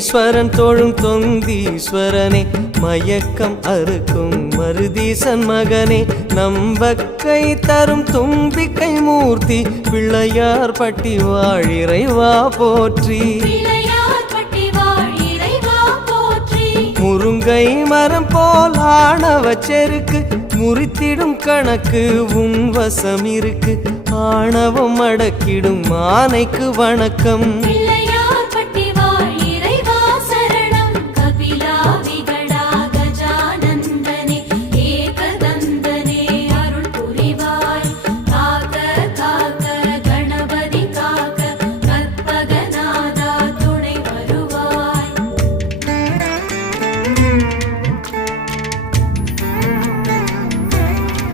ஈஸ்வரன் தோழும் தொந்தீஸ்வரனே மயக்கம் அறுக்கும் மருதீசன் மகனே நம்பக்கை தரும் தும்பிக்கை மூர்த்தி பிள்ளையார் பட்டி வாழிறைவா போற்றி முருங்கை மரம் போல் ஆணவ செருக்கு முறித்திடும் கணக்கு உன் வசம் இருக்கு ஆணவம் அடக்கிடும் ஆனைக்கு வணக்கம்